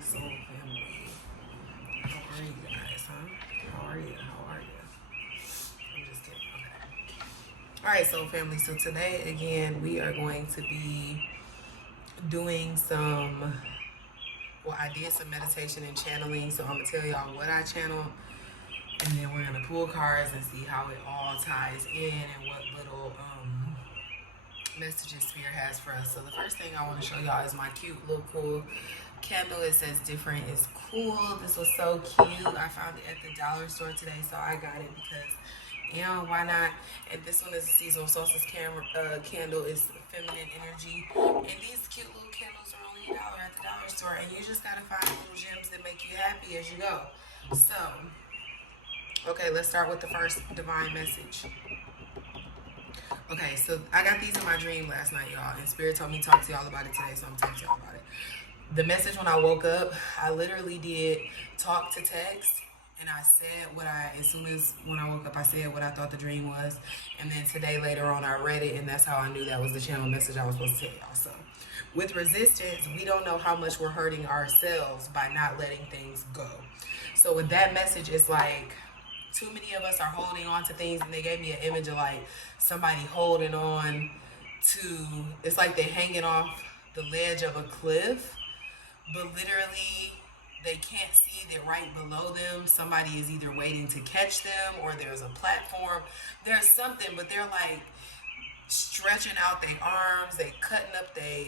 So family, how are you guys, huh? How are you? How are you? I'm just kidding. Okay. All right, so family. So today again, we are going to be doing some. Well, I did some meditation and channeling, so I'm gonna tell y'all what I channeled, and then we're gonna pull cards and see how it all ties in and what little messages Spirit has for us. So the first thing I want to show y'all is my cute little cool candle. It says different is cool. This was so cute. I found it at the dollar store today, so I got it because why not? And this one is a seasonal solstice candle. Is feminine energy, and these cute little candles are only $1 at the dollar store, and you just gotta find little gems that make you happy as you go. So okay, let's start with the first divine message. Okay, so I got these in my dream last night, y'all, and Spirit told me to talk to y'all about it today, so I'm talking to y'all about it. The message when I woke up, I literally did talk to text, and I said as soon as when I woke up, I said what I thought the dream was, and then today later on, I read it, and that's how I knew that was the channel message I was supposed to tell y'all. So, with resistance, we don't know how much we're hurting ourselves by not letting things go. So with that message, it's like, too many of us are holding on to things, and they gave me an image of like somebody holding on to, it's like they're hanging off the ledge of a cliff, but literally they can't see that right below them somebody is either waiting to catch them, or there's a platform, there's something, but they're like stretching out their arms, they cutting up their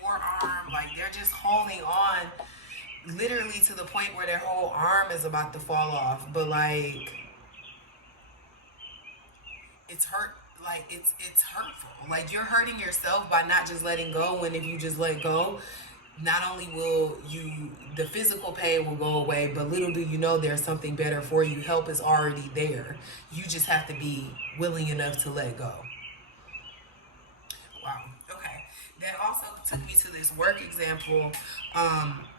forearm, like they're just holding on literally to the point where their whole arm is about to fall off. But like it's hurt, like it's hurtful. Like you're hurting yourself by not just letting go, when if you just let go, not only will the physical pain will go away, but little do you know there's something better for you. Help is already there. You just have to be willing enough to let go. Wow. Okay. That also took me to this work example.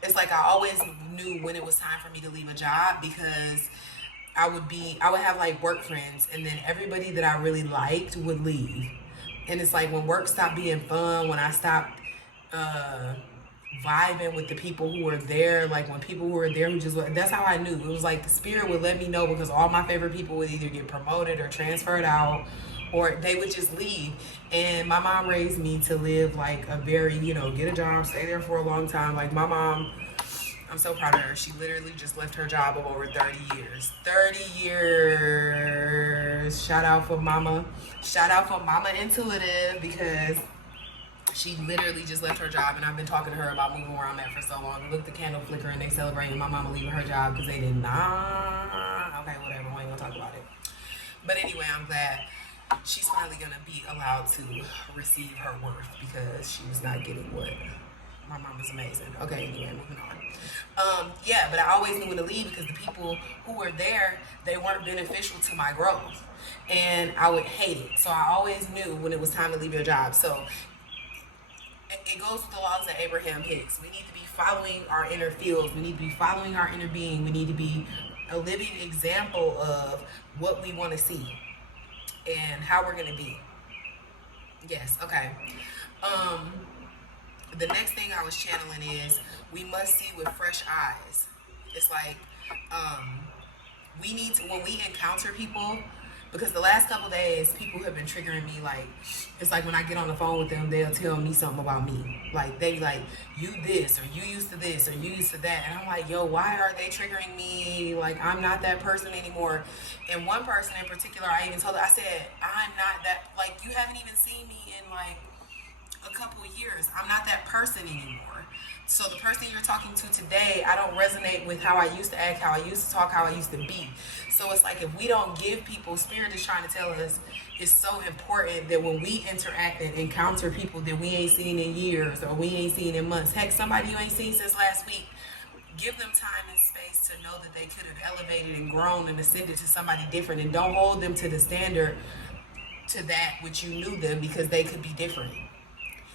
It's like I always knew when it was time for me to leave a job, because I would have like work friends, and then everybody that I really liked would leave. And it's like when work stopped being fun, when I stopped vibing with the people who were there, like when people who were there who just, that's how I knew. It was like the Spirit would let me know, because all my favorite people would either get promoted or transferred out, or they would just leave. And my mom raised me to live like a very, get a job, stay there for a long time. Like my mom, I'm so proud of her. She literally just left her job of over 30 years. 30 years. Shout out for Mama. Shout out for Mama Intuitive, because she literally just left her job, and I've been talking to her about moving where I'm at for so long. Look, the candle flicker, and they celebrating my mama leaving her job because they did not. Okay, whatever. We ain't gonna talk about it. But anyway, I'm glad she's finally gonna be allowed to receive her worth, because she was not getting what my mom is amazing. Okay, anyway, moving on. Yeah, but I always knew when to leave, because the people who were there, they weren't beneficial to my growth, and I would hate it. So I always knew when it was time to leave your job. So it goes with the laws of Abraham Hicks. We need to be following our inner fields. We need to be following our inner being. We need to be a living example of what we want to see and how we're going to be. Yes, okay. The next thing I was channeling is, we must see with fresh eyes. It's like, we need to, when we encounter people, because the last couple days, people have been triggering me. Like, it's like when I get on the phone with them, they'll tell me something about me. Like, they be like, you this, or you used to this, or you used to that. And I'm like, yo, why are they triggering me? Like, I'm not that person anymore. And one person in particular, I even told her, I said, I'm not that, like, you haven't even seen me in, like, a couple of years. I'm not that person anymore. So the person you're talking to today, I don't resonate with how I used to act, how I used to talk, how I used to be. So it's like, if we don't give people, Spirit is trying to tell us, it's so important that when we interact and encounter people that we ain't seen in years, or we ain't seen in months, heck, somebody you ain't seen since last week, give them time and space to know that they could have elevated and grown and ascended to somebody different, and don't hold them to the standard to that which you knew them, because they could be different.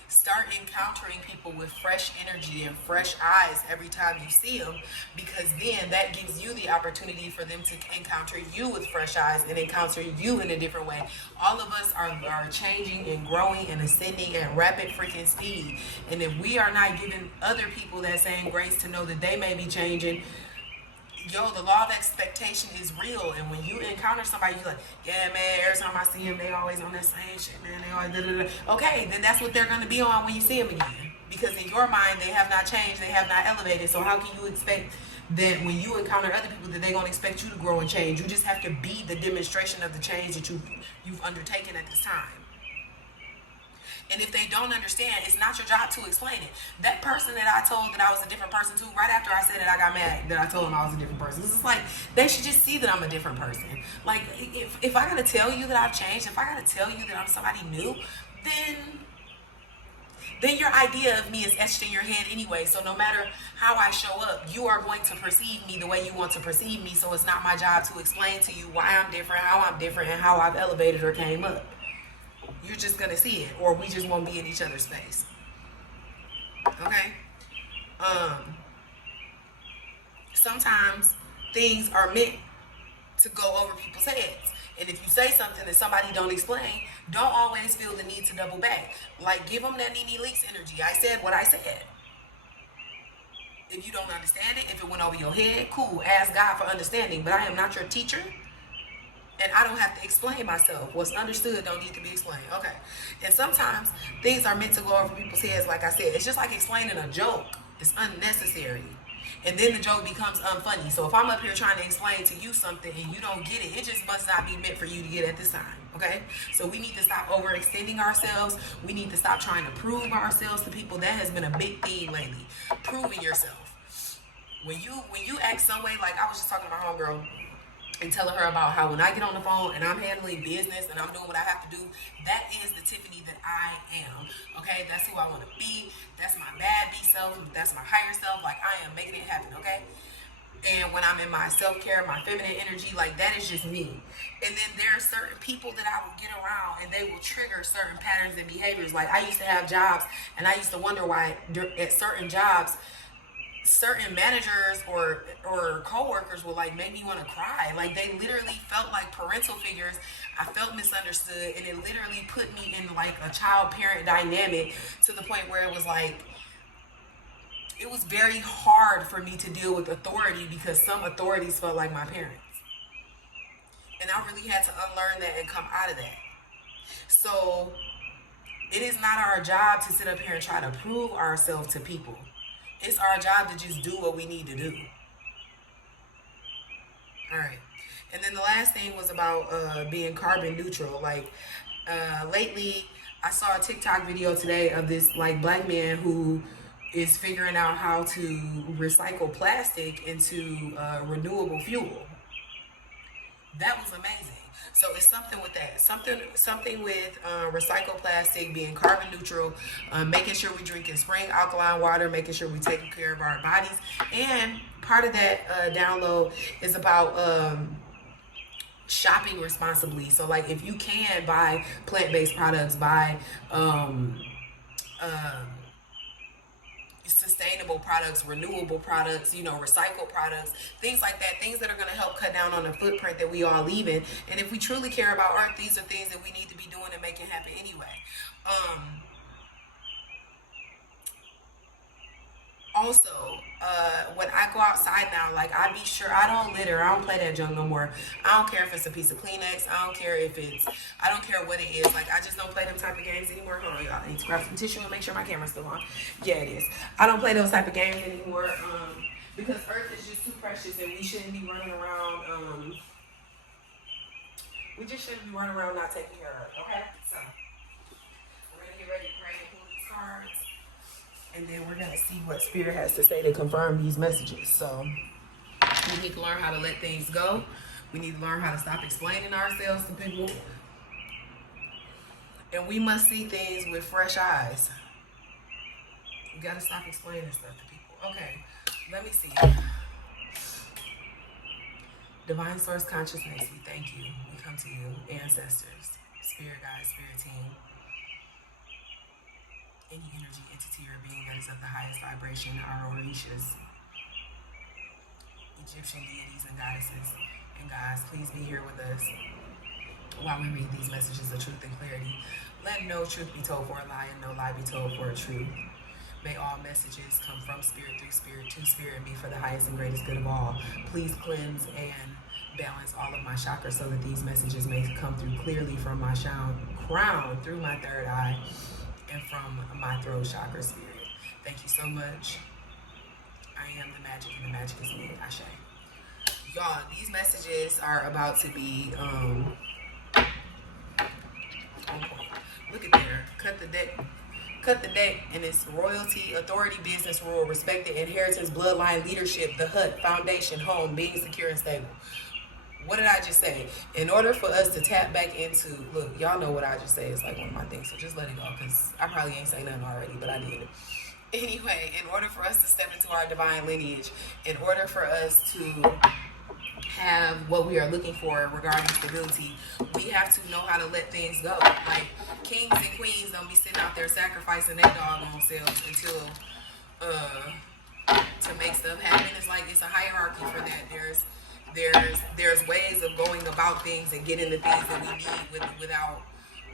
Start encountering people with fresh energy and fresh eyes every time you see them, because then that gives you the opportunity for them to encounter you with fresh eyes and encounter you in a different way. All of us are changing and growing and ascending at rapid freaking speed. And if we are not giving other people that same grace to know that they may be changing, yo, the law of expectation is real. And when you encounter somebody, you're like, yeah, man, every time I see them, they always on that same shit, man. They always da-da-da. Okay, then that's what they're going to be on when you see them again. Because in your mind, they have not changed, they have not elevated. So how can you expect that when you encounter other people that they're going to expect you to grow and change? You just have to be the demonstration of the change that you've undertaken at this time. And if they don't understand, it's not your job to explain it. That person that I told that I was a different person to, right after I said it, I got mad that I told them I was a different person. It's just like, they should just see that I'm a different person. Like, if I gotta tell you that I've changed, if I gotta tell you that I'm somebody new, then your idea of me is etched in your head anyway. So no matter how I show up, you are going to perceive me the way you want to perceive me. So it's not my job to explain to you why I'm different, how I'm different, and how I've elevated or came up. You're just gonna see it, or we just won't be in each other's space. Okay? Sometimes things are meant to go over people's heads. And if you say something that somebody don't explain, don't always feel the need to double back. Like, give them that Nene Leakes energy. I said what I said. If you don't understand it, if it went over your head, cool. Ask God for understanding. But I am not your teacher. And I don't have to explain myself. What's understood don't need to be explained. Okay. And sometimes things are meant to go over people's heads, like I said. It's just like explaining a joke. It's unnecessary. And then the joke becomes unfunny. So if I'm up here trying to explain to you something and you don't get it, it just must not be meant for you to get at this time. Okay? So we need to stop overextending ourselves. We need to stop trying to prove ourselves to people. That has been a big theme lately. Proving yourself. When you act some way, like I was just talking to my homegirl, and telling her about how when I get on the phone and I'm handling business and I'm doing what I have to do, that is the Tiffany that I am. Okay? That's who I want to be. That's my bad B self. That's my higher self. Like, I am making it happen, okay? And when I'm in my self-care, my feminine energy, like, that is just me. And then there are certain people that I will get around and they will trigger certain patterns and behaviors. Like, I used to have jobs and I used to wonder why at certain jobs, certain managers or co-workers will like make me want to cry. Like, they literally felt like parental figures. I felt misunderstood, and it literally put me in like a child-parent dynamic to the point where it was like, it was very hard for me to deal with authority because some authorities felt like my parents. And I really had to unlearn that and come out of that. So it is not our job to sit up here and try to prove ourselves to people. It's our job to just do what we need to do. All right. And then the last thing was about being carbon neutral. Like, lately, I saw a TikTok video today of this like black man who is figuring out how to recycle plastic into renewable fuel. That was amazing. So it's something with that. Something with recycled plastic, being carbon neutral, making sure we drinking spring alkaline water, making sure we taking care of our bodies. And part of that download is about shopping responsibly. So like, if you can buy plant-based products, buy sustainable products, renewable products, recycled products, things like that, things that are going to help cut down on the footprint that we all leaving. And if we truly care about Earth, these are things that we need to be doing and making happen anyway. Also, when I go outside now, like, I be sure I don't litter. I don't play that junk no more. I don't care if it's a piece of Kleenex. I don't care what it is. Like, I just don't play them type of games anymore. Hold on, y'all. I need to grab some tissue and make sure my camera's still on. Yeah, it is. I don't play those type of games anymore because Earth is just too precious and we shouldn't be running around. We just shouldn't be running around not taking care of it, okay? So, we're going to get ready to pray and pull these cards. And then we're going to see what Spirit has to say to confirm these messages. So we need to learn how to let things go. We need to learn how to stop explaining ourselves to people. And we must see things with fresh eyes. We got to stop explaining stuff to people. Okay, let me see. Divine Source Consciousness, we thank you. We come to you. Ancestors, Spirit Guide, Spirit Team. any energy, entity, or being that is of the highest vibration, our Orishas, Egyptian deities and goddesses and gods, please be here with us while we read these messages of truth and clarity. Let no truth be told for a lie and no lie be told for a truth. May all messages come from spirit, through spirit, to spirit, and be for the highest and greatest good of all. Please cleanse and balance all of my chakras so that these messages may come through clearly from my crown, through my third eye, and from my throat chakra spirit. Thank you so much. I am the magic, and the magic is me. Ashe. Y'all, these messages are about to be on point. Look at there. Cut the deck, and it's royalty, authority, business, rule, respected, inheritance, bloodline, leadership, the hut, foundation, home, being secure and stable. What did I just say? In order for us to tap back into, look, y'all know what I just say. It's like one of my things, so just let it go, because I probably ain't say nothing already, but I did. Anyway, in order for us to step into our divine lineage, in order for us to have what we are looking for regarding stability, we have to know how to let things go. Like, kings and queens don't be sitting out there sacrificing their doggone selves until to make stuff happen. It's like it's a hierarchy for that. There's ways of going about things and getting the things that we need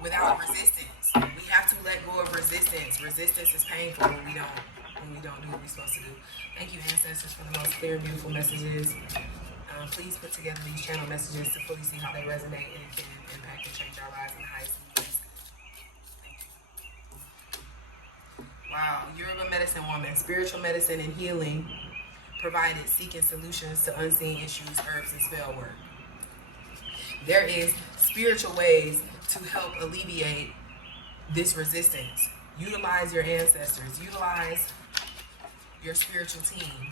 without resistance. We have to let go of resistance. Resistance is painful when we don't do what we're supposed to do. Thank you, ancestors, for the most clear, beautiful messages. Please put together these channel messages to fully see how they resonate and can impact and change our lives in the highest ways. Wow, Yoruba medicine woman, spiritual medicine and healing provided, seeking solutions to unseen issues, herbs, and spell work. There is spiritual ways to help alleviate this resistance. Utilize your ancestors. Utilize your spiritual team.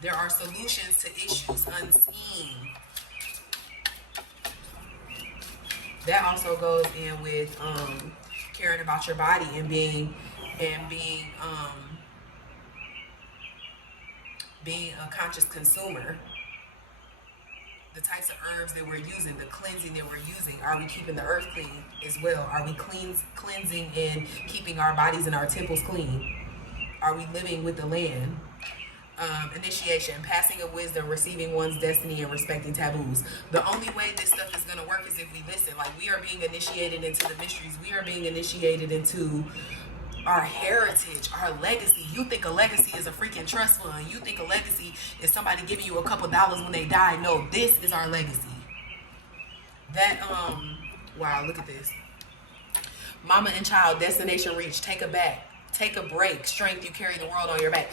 There are solutions to issues unseen. That also goes in with caring about your body and being a conscious consumer. The types of herbs that we're using, the cleansing that we're using, are we keeping the earth clean as well? Are we cleansing and keeping our bodies and our temples clean? Are we living with the land? Initiation, passing of wisdom, receiving one's destiny, and respecting taboos. The only way this stuff is going to work is if we listen. Like, we are being initiated into the mysteries. We are being initiated into our heritage, our legacy. You think a legacy is a freaking trust fund. You think a legacy is somebody giving you a couple dollars when they die. No, this is our legacy. That, wow, look at this. Mama and child, destination reached. Take a back. Take a break. Strength, you carry the world on your back.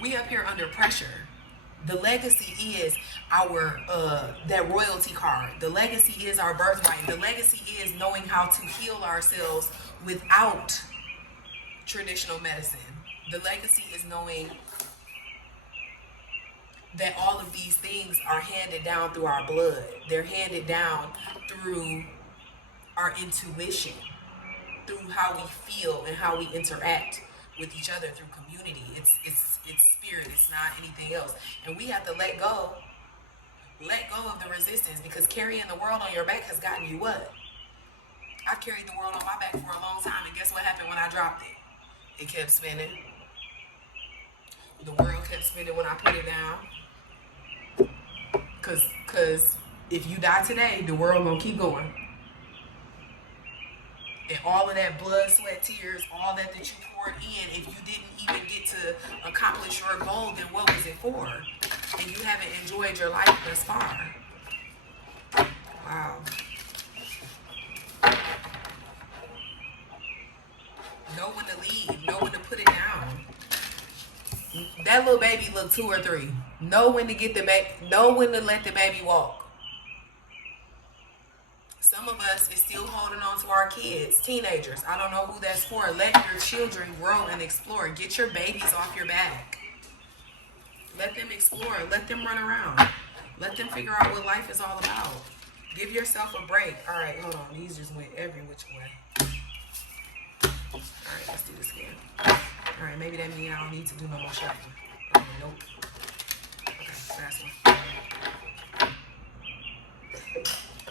We up here under pressure. The legacy is our that royalty card. The legacy is our birthright. The legacy is knowing how to heal ourselves without traditional medicine. The legacy is knowing that all of these things are handed down through our blood. They're handed down through our intuition, through how we feel and how we interact with each other, through community. It's spirit. It's not anything else. And we have to let go of the resistance, because carrying the world on your back has gotten you what? I've carried the world on my back for a long time, and guess what happened when I dropped it? It kept spinning. The world kept spinning when I put it down. Cause if you die today, the world gonna keep going. And all of that blood, sweat, tears, all that you poured in, if you didn't even get to accomplish your goal, then what was it for? And you haven't enjoyed your life thus far. Wow. Know when to leave. Know when to put it down. That little baby look 2 or 3. Know when to get the baby. Know when to let the baby walk. Some of us is still holding on to our kids, teenagers. I don't know who that's for. Let your children grow and explore. Get your babies off your back. Let them explore. Let them run around. Let them figure out what life is all about. Give yourself a break. All right, hold on. These just went every which way. All right, let's do this again. All right, maybe that means I don't need to do no more shuffling. Okay, nope. Okay, fast one.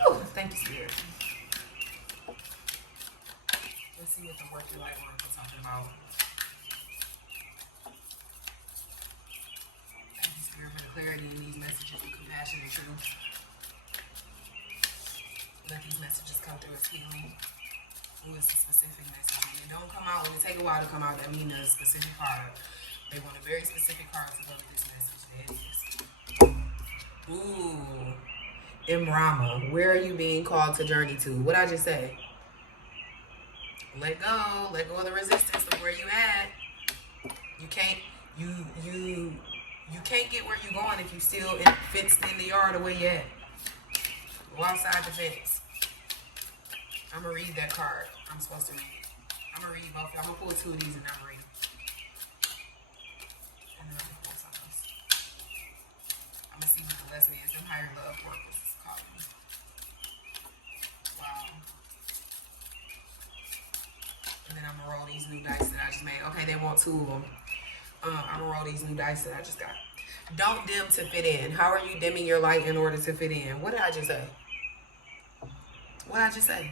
Oh, thank you, Spirit. Let's see what the work you like on. out. Thank you, Spirit, for the clarity in these messages of compassion and truth. Let these messages come through as healing. Ooh, it's a specific message. When it don't come out, when it take a while to come out, that means a specific card. They want a very specific card to go with this message. There it is. Ooh. Imrama, where are you being called to journey to? What I just say? Let go of the resistance of where you at. You can't get where you going if you still fenced in the yard of where you at. Go outside the fence. I'm gonna read that card. I'm supposed to read it. I'm gonna read both. I'm gonna pull two of these and I'm gonna read them. And then I'm gonna pull something else. I'm gonna see what the lesson is. Them higher love workers is calling me. Wow. And then I'm gonna roll these new dice that I just made. Okay, they want two of them. I'm gonna roll these new dice that I just got. Don't dim to fit in. How are you dimming your light in order to fit in? What did I just say? What did I just say?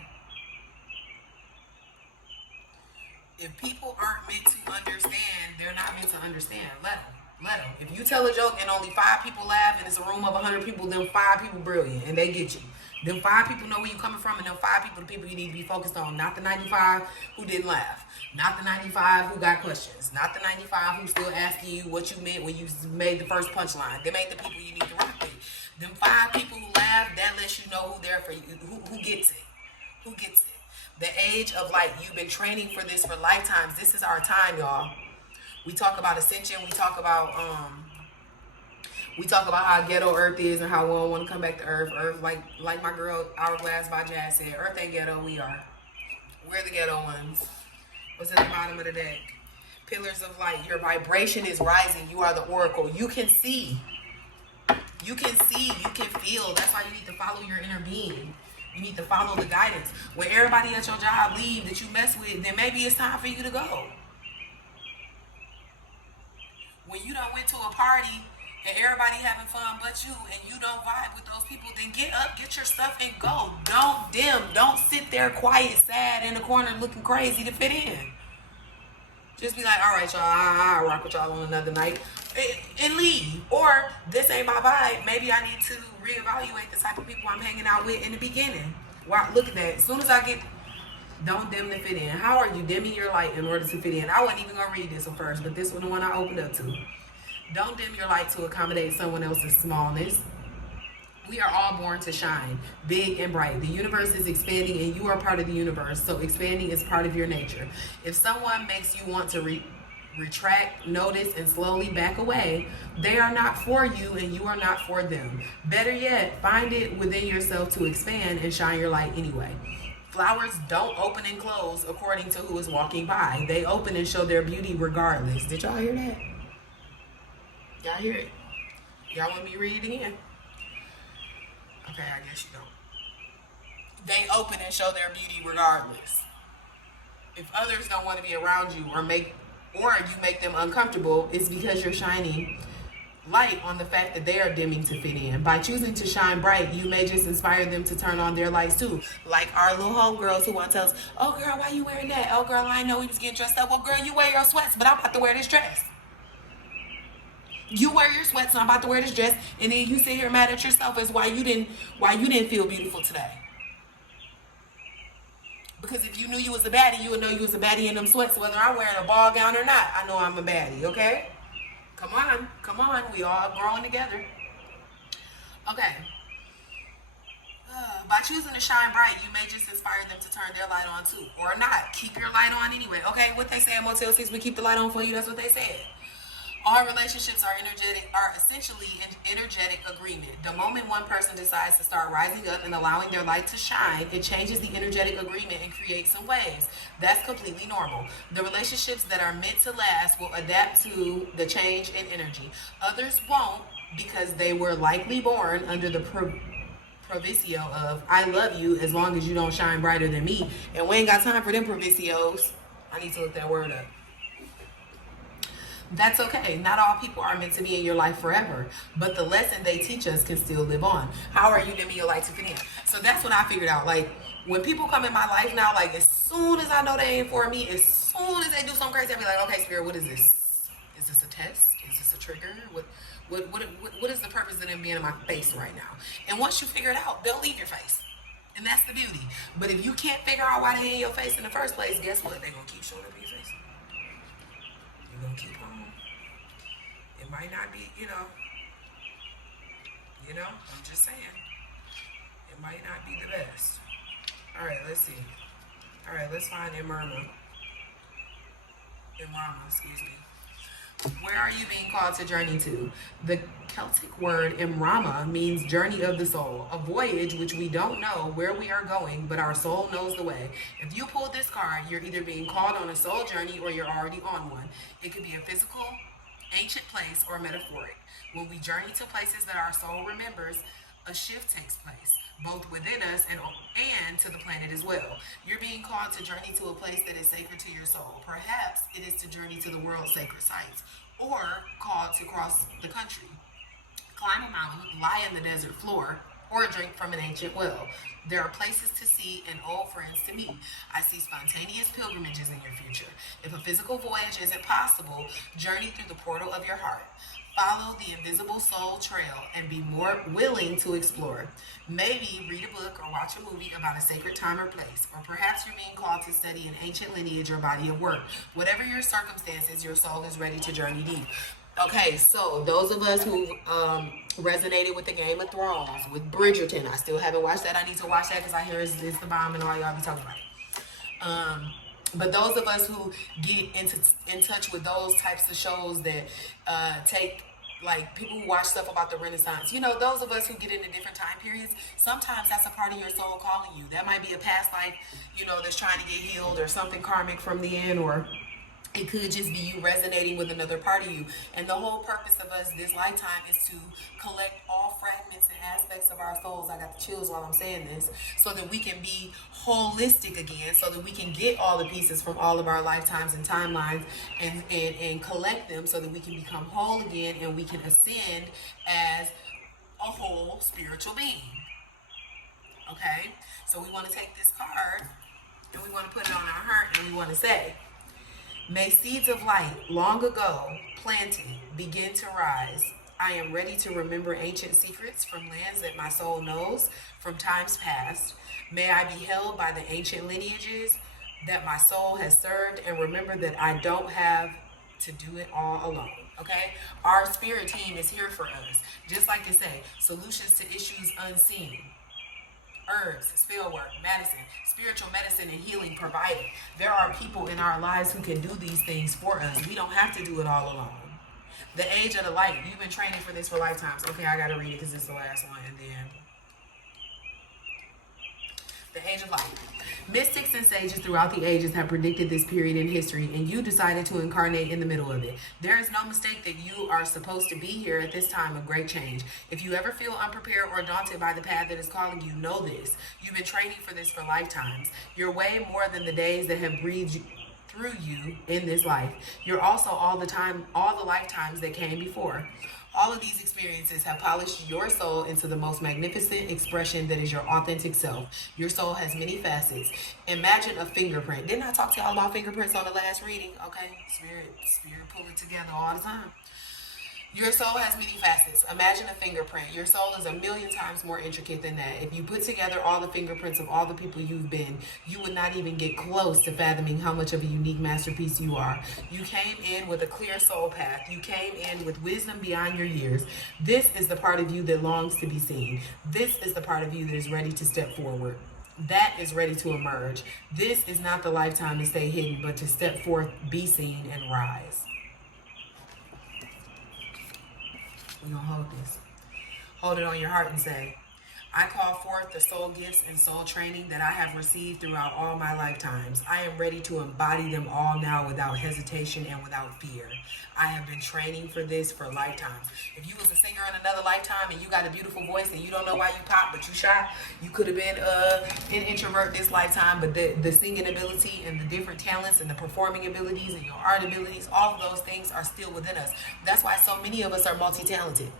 If people aren't meant to understand, they're not meant to understand. Let them. If you tell a joke and only 5 people laugh and it's a room of 100 people, then 5 people brilliant and they get you. Them 5 people know where you're coming from, and them 5 people, the people you need to be focused on. Not the 95 who didn't laugh. Not the 95 who got questions. Not the 95 who still asking you what you meant when you made the first punchline. Them ain't the people you need to rock with. Them 5 people who laugh, that lets you know who there for you, who gets it. Who gets it. The age of light. You've been training for this for lifetimes. This is our time, y'all. We talk about ascension. We talk about how ghetto Earth is and how we don't want to come back to Earth. Earth, like my girl Hourglass by Jazz said, Earth ain't ghetto. We are. We're the ghetto ones. What's at the bottom of the deck? Pillars of light. Your vibration is rising. You are the oracle. You can see. You can see. You can feel. That's why you need to follow your inner being. You need to follow the guidance. When everybody at your job leave that you mess with, then maybe it's time for you to go. When you done went to a party and everybody having fun but you, and you don't vibe with those people, then get up, get your stuff, and go. Don't dim. Don't sit there quiet, sad in the corner looking crazy to fit in. Just be like, all right, y'all, I'll rock with y'all on another night and leave. Or, this ain't my vibe. Maybe I need to reevaluate the type of people I'm hanging out with in the beginning. Wow, look at that. As soon as I get, don't dim to fit in. How are you dimming your light in order to fit in? I wasn't even going to read this one first, but this one, the one I opened up to. Don't dim your light to accommodate someone else's smallness. We are all born to shine, big and bright. The universe is expanding and you are part of the universe, so expanding is part of your nature. If someone makes you want to retract, notice, and slowly back away, they are not for you and you are not for them. Better yet, find it within yourself to expand and shine your light anyway. Flowers don't open and close according to who is walking by. They open and show their beauty regardless. Did y'all hear that? Y'all hear it? Y'all want me to read it again? Okay, I guess you don't. They open and show their beauty regardless. If others don't want to be around you or you make them uncomfortable, it's because you're shining light on the fact that they are dimming to fit in. By choosing to shine bright, you may just inspire them to turn on their lights too. Like our little homegirls who want to tell us, oh girl, why you wearing that? Oh girl, I know we was getting dressed up. Well girl, you wear your sweats, but I'm about to wear this dress. You wear your sweats and I'm about to wear this dress, and then you sit here mad at yourself as why you didn't feel beautiful today. Because if you knew you was a baddie, you would know you was a baddie in them sweats, whether I'm wearing a ball gown or not. I know I'm a baddie, okay? Come on. We all growing together. Okay. By choosing to shine bright, you may just inspire them to turn their light on too. Or not. Keep your light on anyway. Okay, what they say in Motel 6, we keep the light on for you. That's what they said. All relationships are essentially an energetic agreement. The moment one person decides to start rising up and allowing their light to shine, it changes the energetic agreement and creates some waves. That's completely normal. The relationships that are meant to last will adapt to the change in energy. Others won't because they were likely born under the proviso of, I love you as long as you don't shine brighter than me. And we ain't got time for them provisios. I need to look that word up. That's okay. Not all people are meant to be in your life forever, but the lesson they teach us can still live on. How are you dimming your light to fit in? So that's what I figured out. Like, When people come in my life now, like as soon as I know they ain't for me, as soon as they do something crazy, I be like, okay, Spirit, what is this? Is this a test? Is this a trigger? What is the purpose of them being in my face right now? And once you figure it out, they'll leave your face. And that's the beauty. But if you can't figure out why they in your face in the first place, guess what? They're gonna keep showing up in your face. You're gonna keep on. It might not be, I'm just saying. It might not be the best. All right, let's see. All right, let's find Imrama. Excuse me. Where are you being called to journey to? The Celtic word Imrama means journey of the soul, a voyage which we don't know where we are going, but our soul knows the way. If you pulled this card, you're either being called on a soul journey or you're already on one. It could be a physical, ancient place, or metaphoric. When we journey to places that our soul remembers, a shift takes place, both within us and to the planet as well. You're being called to journey to a place that is sacred to your soul. Perhaps it is to journey to the world's sacred sites, or called to cross the country, climb a mountain, lie in the desert floor, or drink from an ancient well. There are places to see and old friends to meet. I see spontaneous pilgrimages in your future. If a physical voyage isn't possible, journey through the portal of your heart. Follow the invisible soul trail and be more willing to explore. Maybe read a book or watch a movie about a sacred time or place, or perhaps you're being called to study an ancient lineage or body of work. Whatever your circumstances, your soul is ready to journey deep. Okay, so those of us who resonated with the Game of Thrones, with Bridgerton, I still haven't watched that. I need to watch that because I hear it's the bomb and all y'all be talking about it. But those of us who get in touch with those types of shows that take, like, people who watch stuff about the Renaissance, those of us who get into different time periods, sometimes that's a part of your soul calling you. That might be a past life, that's trying to get healed, or something karmic from the end, or it could just be you resonating with another part of you. And the whole purpose of us this lifetime is to collect all fragments and aspects of our souls. I got the chills while I'm saying this. So that we can be holistic again. So that we can get all the pieces from all of our lifetimes and timelines and collect them so that we can become whole again and we can ascend as a whole spiritual being. Okay? So we want to take this card and we want to put it on our heart and we want to say, may seeds of light long ago planted begin to rise. I am ready to remember ancient secrets from lands that my soul knows from times past. May I be held by the ancient lineages that my soul has served and remember that I don't have to do it all alone. Okay? Our spirit team is here for us. Just like it say, solutions to issues unseen. Herbs, spell work, medicine, spiritual medicine, and healing provided. There are people in our lives who can do these things for us. We don't have to do it all alone. The age of the light. You've been training for this for lifetimes. Okay, I gotta read it because it's the last one, and then the age of light. Mystics and sages throughout the ages have predicted this period in history, and you decided to incarnate in the middle of it. There is no mistake that you are supposed to be here at this time of great change. If you ever feel unprepared or daunted by the path that is calling you, know this. You've been training for this for lifetimes. You're way more than the days that have breathed through you in this life. You're also all the lifetimes that came before. All of these experiences have polished your soul into the most magnificent expression that is your authentic self. Your soul has many facets. Imagine a fingerprint. Didn't I talk to y'all about fingerprints on the last reading? Okay, spirit pull it together all the time. Your soul has many facets. Imagine a fingerprint. Your soul is 1,000,000 times more intricate than that. If you put together all the fingerprints of all the people you've been, you would not even get close to fathoming how much of a unique masterpiece you are. You came in with a clear soul path. You came in with wisdom beyond your years. This is the part of you that longs to be seen. This is the part of you that is ready to step forward. That is ready to emerge. This is not the lifetime to stay hidden, but to step forth, be seen, and rise. We're going to hold this. Hold it on your heart and say, I call forth the soul gifts and soul training that I have received throughout all my lifetimes. I am ready to embody them all now without hesitation and without fear. I have been training for this for lifetimes. If you was a singer in another lifetime and you got a beautiful voice and you don't know why you pop, but you shy, you could have been an introvert this lifetime, but the singing ability and the different talents and the performing abilities and your art abilities, all of those things are still within us. That's why so many of us are multi-talented.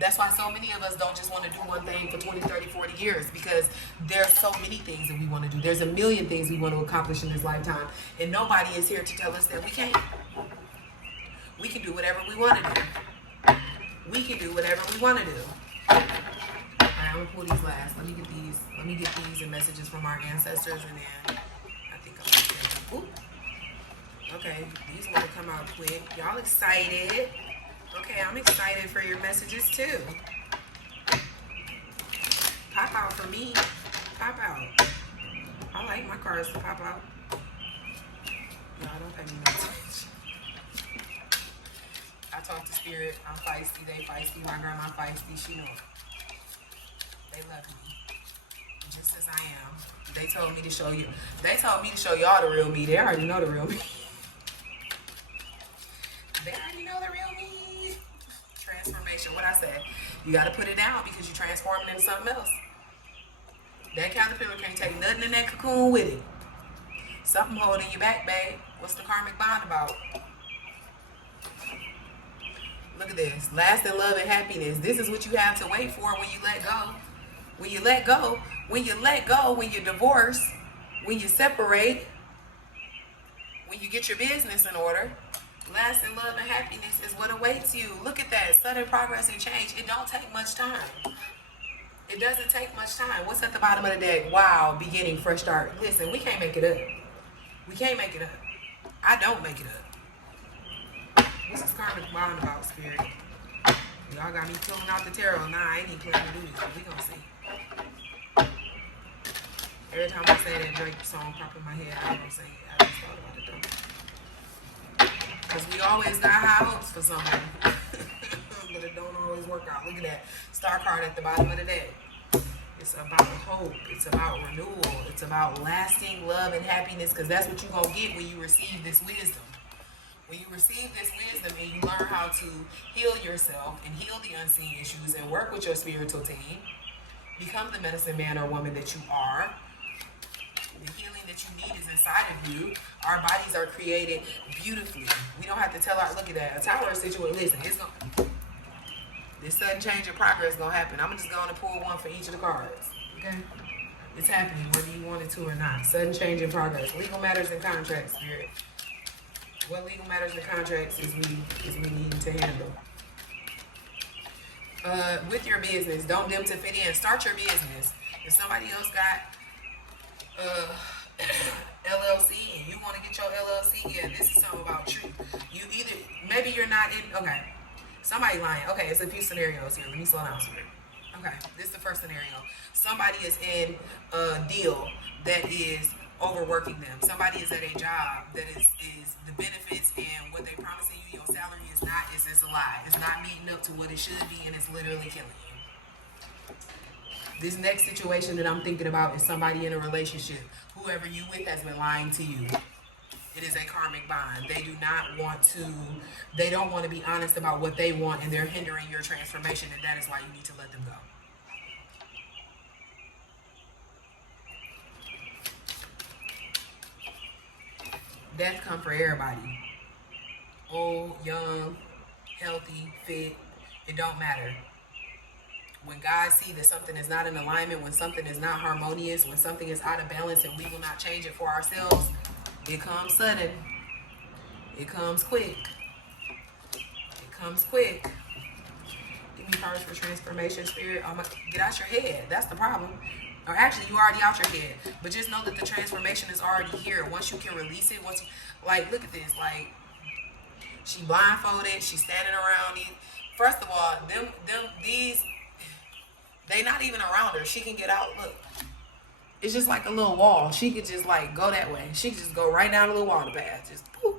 That's why so many of us don't just want to do one thing for 20, 30, 40 years, because there's so many things that we want to do. There's a million things we want to accomplish in this lifetime, and nobody is here to tell us that we can't. We can do whatever we want to do. We can do whatever we want to do. All right, I'm gonna pull these last. Let me get these. Let me get these and messages from our ancestors, and then I think I'm gonna. Ooh. Okay, these want to come out quick. Y'all excited? Okay, I'm excited for your messages too. Pop out for me. Pop out. I like my cards to pop out. Y'all don't pay me no attention. I talk to spirit. I'm feisty. They feisty. My grandma feisty. She know it. They love me just as I am. They told me to show you. They told me to show y'all the real me. They already know the real me. They already know the real me. Transformation. What I said. You got to put it down because you're transforming into something else. That caterpillar can't take nothing in that cocoon with it. Something holding you back, babe. What's the karmic bond about? Look at this. Lasting love and happiness. This is what you have to wait for when you let go. When you let go. When you let go. When you divorce. When you separate. When you get your business in order. Lasting love and happiness is what awaits you. Look at that. Sudden progress and change. It don't take much time. It doesn't take much time. What's at the bottom of the deck? Wow. Beginning. Fresh start. Listen, we can't make it up. We can't make it up. I don't make it up. What's this karmic bond about, spirit? Y'all got me pulling out the tarot. Nah, I ain't even planning to do this. We gonna see. Every time I say that Drake song pop in my head, I don't say it. I just thought about it though. Because we always got high hopes for somebody. But it don't always work out. Look at that star card at the bottom of the deck. It's about hope. It's about renewal. It's about lasting love and happiness, because that's what you're going to get when you receive this wisdom. When you receive this wisdom and you learn how to heal yourself and heal the unseen issues and work with your spiritual team, become the medicine man or woman that you are. The healing that you need is inside of you. Our bodies are created beautifully. We don't have to tell our, look at that, a tower situation. Listen, it's going to, this sudden change in progress is going to happen. I'm just going to pull one for each of the cards. Okay? It's happening whether you want it to or not. Sudden change in progress. Legal matters and contracts, spirit. What legal matters and contracts is we need to handle. With your business, don't dim to fit in. Start your business. If somebody else got LLC and you want to get your LLC, yeah, this is something about you. You either, maybe you're not in, okay, somebody lying. Okay, it's a few scenarios here. Let me slow down here. Okay, this is the first scenario. Somebody is in a deal that is overworking them. Somebody is at a job that is the benefits and what they promising you, your salary is a lie. It's not meeting up to what it should be, and it's literally killing you. This next situation that I'm thinking about is somebody in a relationship. Whoever you with has been lying to you. It is a karmic bond. They don't want to be honest about what they want, and they're hindering your transformation, and that is why you need to let them go. Death come for everybody. Old, young, healthy, fit, it don't matter. When God sees that something is not in alignment, when something is not harmonious, when something is out of balance and we will not change it for ourselves, it comes sudden. It comes quick. It comes quick. Give me cards for transformation, spirit. Get out your head. That's the problem. Or actually, you already out your head. But just know that the transformation is already here. Once you can release it, look at this. Like, she blindfolded. She's standing around these. First of all, these, they not even around her. She can get out. Look. It's just like a little wall. She could just like go that way. She could just go right down the little wall path. Just poof.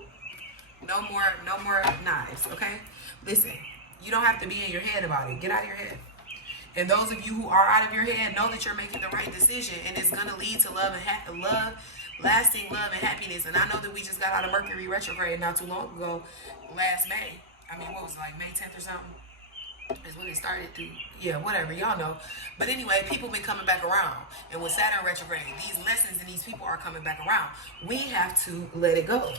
No more knives, okay? Listen, you don't have to be in your head about it. Get out of your head. And those of you who are out of your head, know that you're making the right decision, and it's gonna lead to lasting love and happiness. And I know that we just got out of Mercury retrograde not too long ago, last May. I mean, what was it, like May 10th or something? Is when it started to, yeah, whatever, y'all know. But anyway, people been coming back around. And with Saturn retrograde, these lessons and these people are coming back around. We have to let it go.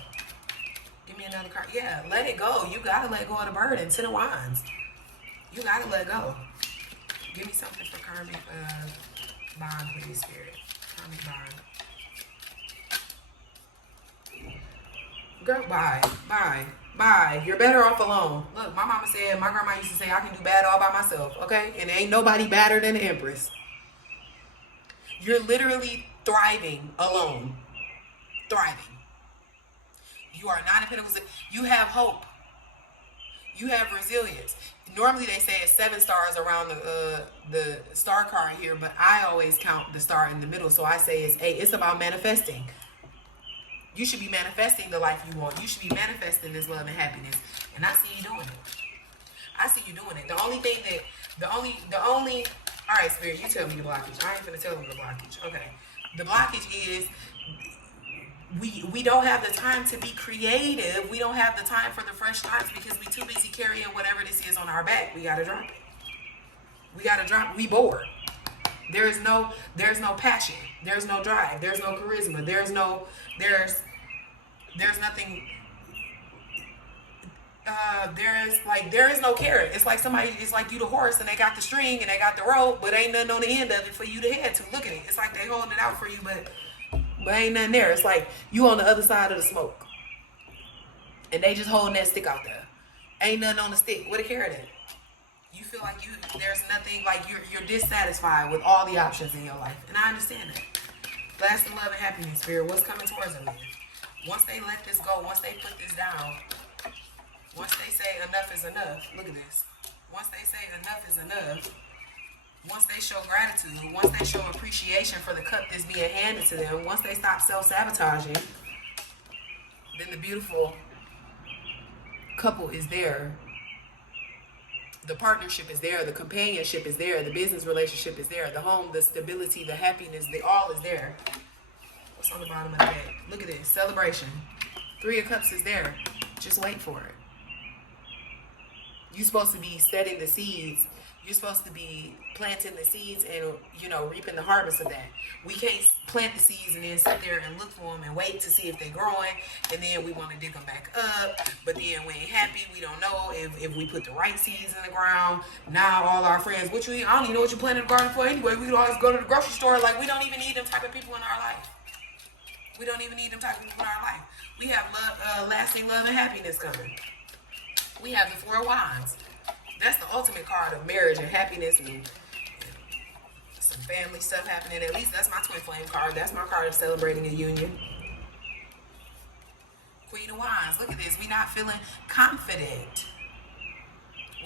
Give me another card. Yeah, let it go. You gotta let go of the burden. Ten of Wands. You gotta let go. Give me something for karmic bond, please, Spirit. Karmic bond. Girl, bye. You're better off alone. Look, my mama said, my grandma used to say, I can do bad all by myself, okay? And ain't nobody badder than the Empress. You're literally thriving alone. Thriving. You are not independent. You have hope. You have resilience. Normally they say it's 7 stars around the star card here, but I always count the star in the middle, so I say it's 8. It's about manifesting. You should be manifesting the life you want. You should be manifesting this love and happiness. And I see you doing it. I see you doing it. The only thing that, all right, Spirit, you tell me the blockage. I ain't gonna tell them the blockage. Okay. The blockage is we don't have the time to be creative. We don't have the time for the fresh starts because we too busy carrying whatever this is on our back. We gotta drop it. We bored. There's no passion. There's no drive. There's no charisma. There's nothing. There is no carrot. It's like it's like you the horse and they got the string and they got the rope, but ain't nothing on the end of it for you to head to. Look at it. It's like they holding it out for you, but ain't nothing there. It's like you on the other side of the smoke. And they just holding that stick out there. Ain't nothing on the stick. Where the carrot at? You feel like there's nothing, like you're dissatisfied with all the options in your life. And I understand that. But that's the love and happiness, Spirit. What's coming towards them? Once they let this go, once they put this down, once they say enough is enough, look at this. Once they say enough is enough, once they show gratitude, once they show appreciation for the cup that's being handed to them, once they stop self-sabotaging, then the beautiful couple is there. The partnership is there. The companionship is there. The business relationship is there. The home, the stability, the happiness, all is there. What's on the bottom of the bag? Look at this. Celebration. 3 of Cups is there. Just wait for it. You're supposed to be setting the seeds. You're supposed to be planting the seeds and, reaping the harvest of that. We can't plant the seeds and then sit there and look for them and wait to see if they're growing. And then we want to dig them back up. But then we ain't happy. We don't know if we put the right seeds in the ground. Now all our friends, I don't even know what you planted the garden for anyway. We could always go to the grocery store. Like, we don't even need them type of people in our life. We don't even need them type of people in our life. We have love, lasting love and happiness coming. We have the 4 of Wands. That's the ultimate card of marriage and happiness and some family stuff happening. At least that's my twin flame card. That's my card of celebrating a union. Queen of Wands. Look at this. We not feeling confident.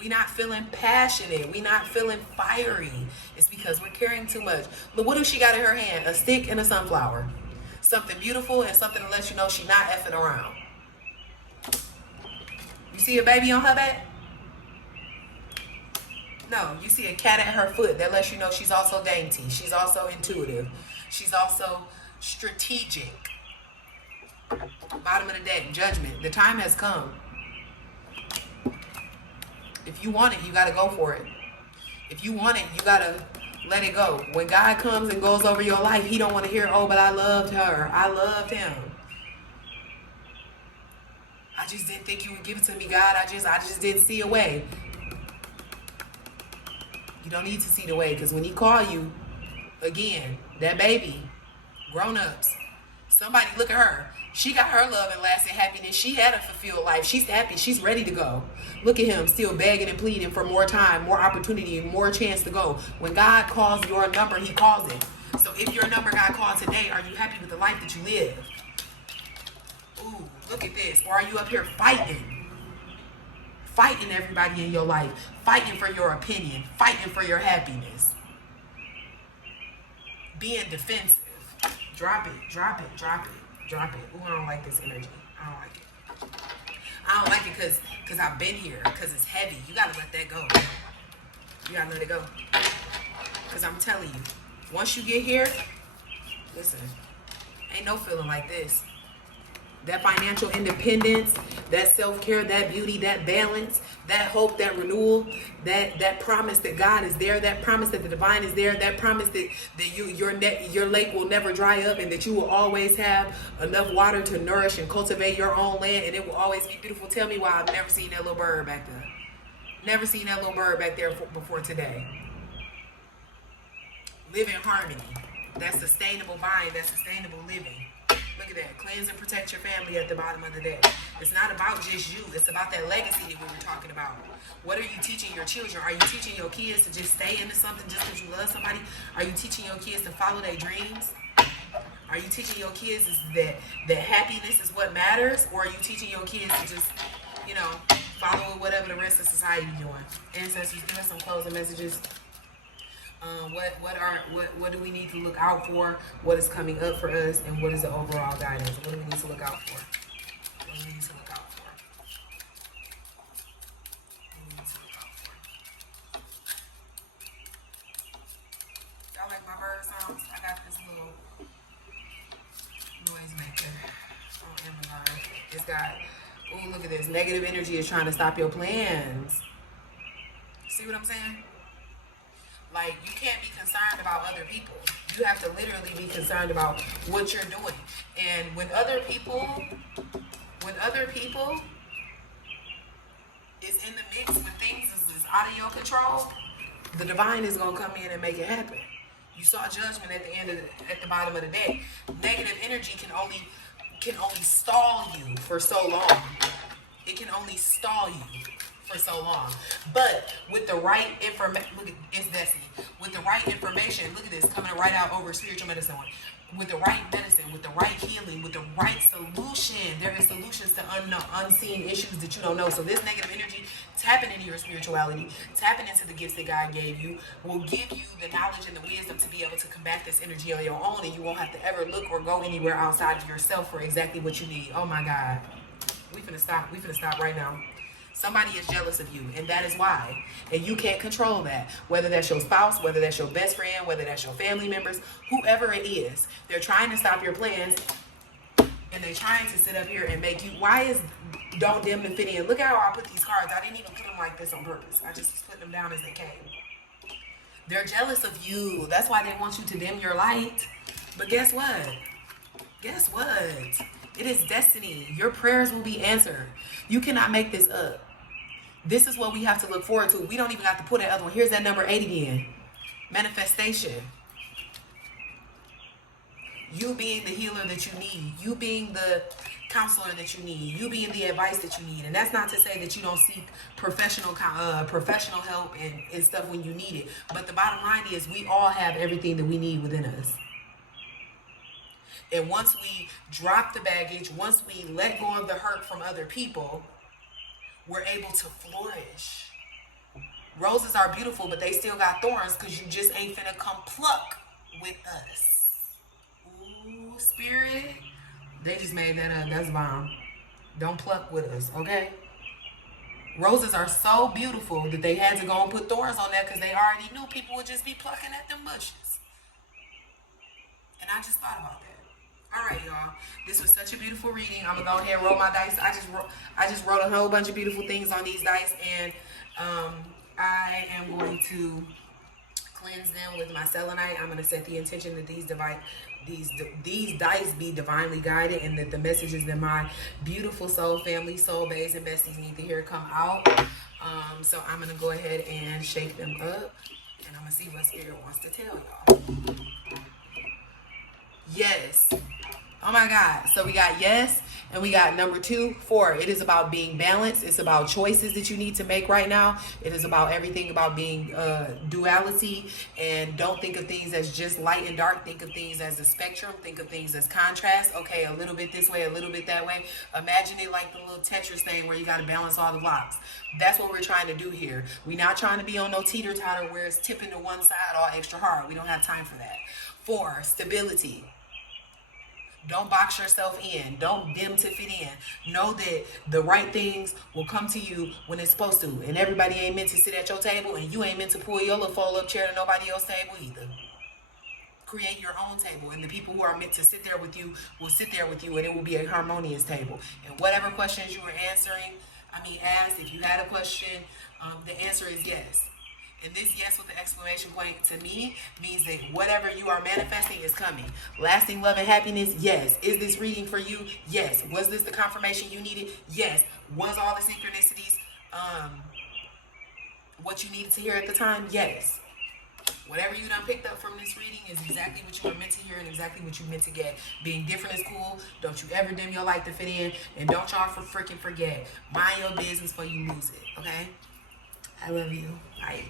We not feeling passionate. We not feeling fiery. It's because we're carrying too much. Look, what does she got in her hand? A stick and a sunflower. Something beautiful and something to let you know she's not effing around. You see a baby on her back? No, you see a cat at her foot. That lets you know she's also dainty. She's also intuitive. She's also strategic. Bottom of the deck, Judgment. The time has come. If you want it, you got to go for it. If you want it, you got to let it go. When God comes and goes over your life, he don't want to hear, oh, but I loved her. I loved him. I just didn't think you would give it to me, God. I just didn't see a way. You don't need to see the way, because when he call you, again, that baby, grown-ups, somebody look at her. She got her love and lasting happiness. She had a fulfilled life. She's happy. She's ready to go. Look at him still begging and pleading for more time, more opportunity, and more chance to go. When God calls your number, he calls it. So if your number got called today, are you happy with the life that you live? Ooh, look at this. Or are you up here fighting? Fighting everybody in your life. Fighting for your opinion. Fighting for your happiness. Being defensive. Drop it, drop it, drop it, drop it. Ooh, I don't like this energy. I don't like it. I don't like it because I've been here. Because it's heavy. You got to let that go. You got to let it go. Because I'm telling you, once you get here, listen, ain't no feeling like this. That financial independence, that self-care, that beauty, that balance, that hope, that renewal, that promise that God is there, that promise that the divine is there, that promise that your lake will never dry up and that you will always have enough water to nourish and cultivate your own land and it will always be beautiful. Tell me why I've never seen that little bird back there. Never seen that little bird back there before today. Live in harmony. That's sustainable buying. That's sustainable living. Look at that. Cleanse and protect your family at the bottom of the day. It's not about just you. It's about that legacy that we were talking about. What are you teaching your children? Are you teaching your kids to just stay into something just because you love somebody? Are you teaching your kids to follow their dreams? Are you teaching your kids that happiness is what matters? Or are you teaching your kids to just, follow whatever the rest of society doing? Ancestors, give us some closing messages. What do we need to look out for? What is coming up for us, and what is the overall guidance? What do we need to look out for? What do we need to look out for? What do we need to look out for? Y'all like my bird sounds? I got this little noise maker on Amazon. It's got, oh, look at this. Negative energy is trying to stop your plans. See what I'm saying? Like, you can't be concerned about other people. You have to literally be concerned about what you're doing. And when other people is in the mix, when things is out of your control, the divine is gonna come in and make it happen. You saw judgment at the bottom of the deck. Negative energy can only stall you for so long. It can only stall you for so long. But with the right information, look at it's destiny. With the right information, look at this coming right out over spiritual medicine. With the right medicine, with the right healing, with the right solution, there is solutions to unseen issues that you don't know. So this negative energy, tapping into your spirituality, tapping into the gifts that God gave you, will give you the knowledge and the wisdom to be able to combat this energy on your own, and you won't have to ever look or go anywhere outside of yourself for exactly what you need. Oh my God. We finna stop right now. Somebody is jealous of you, and that is why. And you can't control that. Whether that's your spouse, whether that's your best friend, whether that's your family members, whoever it is, they're trying to stop your plans, and they're trying to sit up here and make you. Why is don't dim and fit in? Look at how I put these cards. I didn't even put them like this on purpose. I just put them down as they came. They're jealous of you. That's why they want you to dim your light. But guess what? Guess what? It is destiny. Your prayers will be answered. You cannot make this up. This is what we have to look forward to. We don't even have to put that other one. Here's that number 8 again. Manifestation. You being the healer that you need. You being the counselor that you need. You being the advice that you need. And that's not to say that you don't seek professional help and stuff when you need it. But the bottom line is we all have everything that we need within us. And once we drop the baggage, once we let go of the hurt from other people, we're able to flourish. Roses are beautiful, but they still got thorns because you just ain't finna come pluck with us. Ooh, spirit. They just made that up. That's bomb. Don't pluck with us, okay? Roses are so beautiful that they had to go and put thorns on that because they already knew people would just be plucking at them bushes. And I just thought about that. All right, y'all. This was such a beautiful reading. I'm gonna go ahead and roll my dice. I just wrote a whole bunch of beautiful things on these dice, and I am going to cleanse them with my selenite. I'm gonna set the intention that these dice be divinely guided, and that the messages that my beautiful soul family, soul babes, and besties need to hear come out. So I'm gonna go ahead and shake them up, and I'm gonna see what spirit wants to tell y'all. Yes. Oh my God. So we got yes, and we got number 2, 4. It is about being balanced. It's about choices that you need to make right now. It is about everything about being duality, and don't think of things as just light and dark. Think of things as a spectrum. Think of things as contrast. Okay, a little bit this way, a little bit that way. Imagine it like the little Tetris thing where you got to balance all the blocks. That's what we're trying to do here. We're not trying to be on no teeter-totter where it's tipping to one side all extra hard. We don't have time for that. 4, stability. Don't box yourself in. Don't dim to fit in. Know that the right things will come to you when it's supposed to. And everybody ain't meant to sit at your table, and you ain't meant to pull your little fold-up chair to nobody else's table either. Create your own table, and the people who are meant to sit there with you will sit there with you, and it will be a harmonious table. And whatever questions you were asked, if you had a question, the answer is yes. And this yes with the exclamation point to me means that whatever you are manifesting is coming. Lasting love and happiness, yes. Is this reading for you? Yes. Was this the confirmation you needed? Yes. Was all the synchronicities what you needed to hear at the time? Yes. Whatever you done picked up from this reading is exactly what you were meant to hear and exactly what you meant to get. Being different is cool. Don't you ever dim your light to fit in. And don't y'all freaking forget. Mind your business before you lose it. Okay? I love you. Bye.